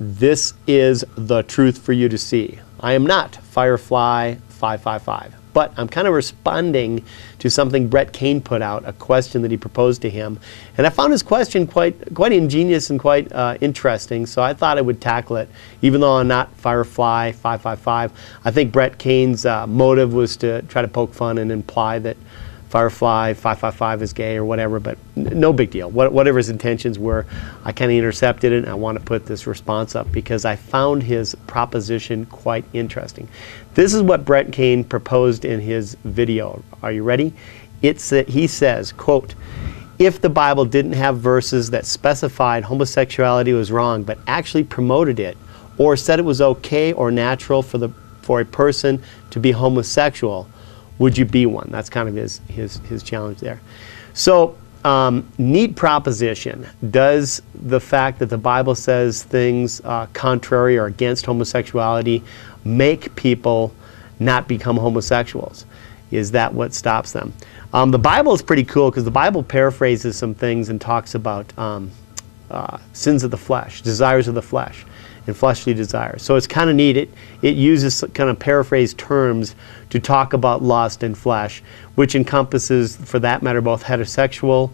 This is the truth for you to see. I am not Firefly555, but I'm kind of responding to something Brett Kane put out, a question that he proposed to him. And I found his question quite ingenious and quite interesting, so I thought I would tackle it. Even though I'm not Firefly555, I think Brett Kane's motive was to try to poke fun and imply that Firefly555 is gay or whatever, but no big deal. Whatever his intentions were, I kind of intercepted it, and I want to put this response up because I found his proposition quite interesting. This is what Brett Kane proposed in his video. Are you ready? He says, quote, "If the Bible didn't have verses that specified homosexuality was wrong, but actually promoted it, or said it was okay or natural for a person to be homosexual, would you be one?" That's kind of his challenge there. So, neat proposition. Does the fact that the Bible says things contrary or against homosexuality make people not become homosexuals? Is that what stops them? The Bible is pretty cool because the Bible paraphrases some things and talks about sins of the flesh, desires of the flesh, and fleshly desires. So it's kind of neat. It uses kind of paraphrased terms to talk about lust and flesh, which encompasses, for that matter, both heterosexual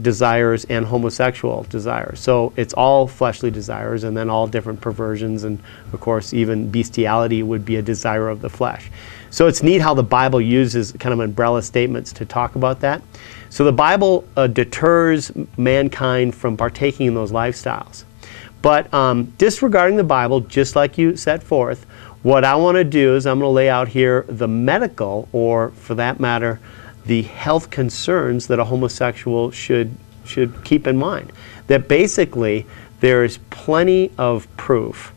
desires and homosexual desires. So it's all fleshly desires, and then all different perversions, and of course even bestiality would be a desire of the flesh. So it's neat how the Bible uses kind of umbrella statements to talk about that. So the Bible deters mankind from partaking in those lifestyles. But disregarding the Bible, just like you set forth, what I want to do is I'm going to lay out here the medical, or for that matter, the health concerns that a homosexual should keep in mind. That basically there is plenty of proof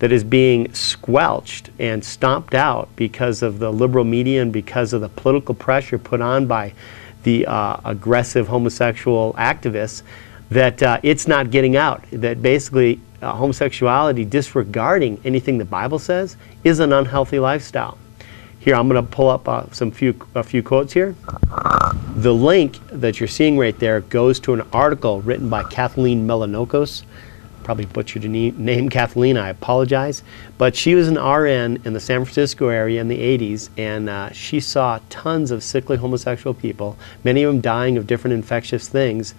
that is being squelched and stomped out because of the liberal media and because of the political pressure put on by the aggressive homosexual activists, that it's not getting out. That basically homosexuality, disregarding anything the Bible says, is an unhealthy lifestyle. Here, I'm going to pull up a few quotes here. The link that you're seeing right there goes to an article written by Kathleen Melanokos. Probably butchered your name, Kathleen, I apologize. But she was an RN in the San Francisco area in the 80s, and she saw tons of sickly homosexual people, many of them dying of different infectious things,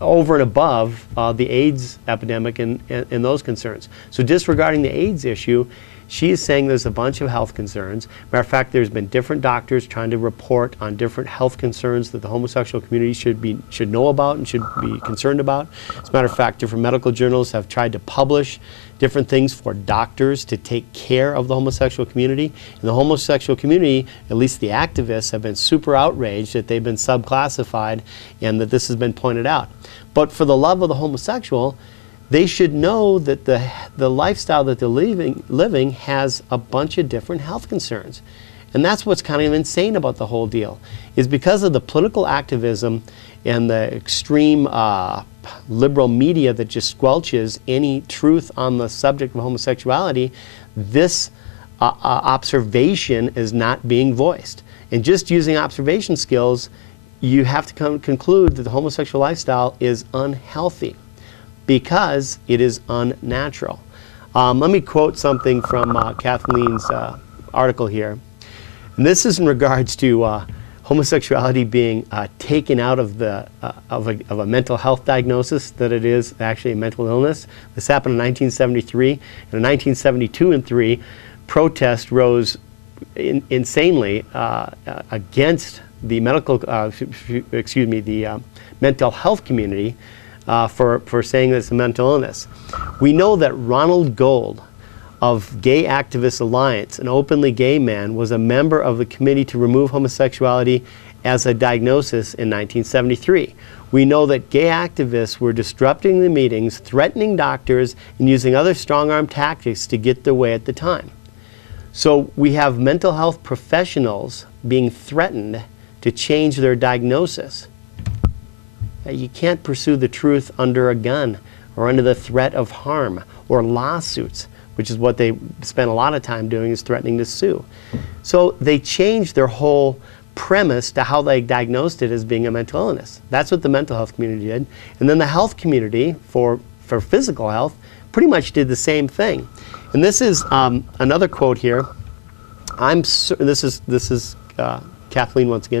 over and above the AIDS epidemic and those concerns. So disregarding the AIDS issue, she is saying there's a bunch of health concerns. Matter of fact, there's been different doctors trying to report on different health concerns that the homosexual community should know about and should be concerned about. As a matter of fact, different medical journals have tried to publish different things for doctors to take care of the homosexual community. And the homosexual community, at least the activists, have been super outraged that they've been subclassified and that this has been pointed out. But for the love of the homosexual, they should know that the lifestyle that they're living has a bunch of different health concerns. And that's what's kind of insane about the whole deal, is because of the political activism and the extreme liberal media that just squelches any truth on the subject of homosexuality, this observation is not being voiced. And just using observation skills, you have to conclude that the homosexual lifestyle is unhealthy, because it is unnatural. Let me quote something from Kathleen's article here. And this is in regards to homosexuality being taken out of a mental health diagnosis, that it is actually a mental illness. This happened in 1973. And in 1972 and 3, protest rose insanely against the mental health community for saying that it's a mental illness. We know that Ronald Gold of Gay Activists Alliance, an openly gay man, was a member of the committee to remove homosexuality as a diagnosis in 1973. We know that gay activists were disrupting the meetings, threatening doctors, and using other strong-arm tactics to get their way at the time. So we have mental health professionals being threatened to change their diagnosis. You can't pursue the truth under a gun or under the threat of harm or lawsuits, which is what they spend a lot of time doing, is threatening to sue. So they changed their whole premise to how they diagnosed it as being a mental illness. That's what the mental health community did. And then the health community, for for physical health pretty much did the same thing. And this is another quote here. This is Kathleen once again.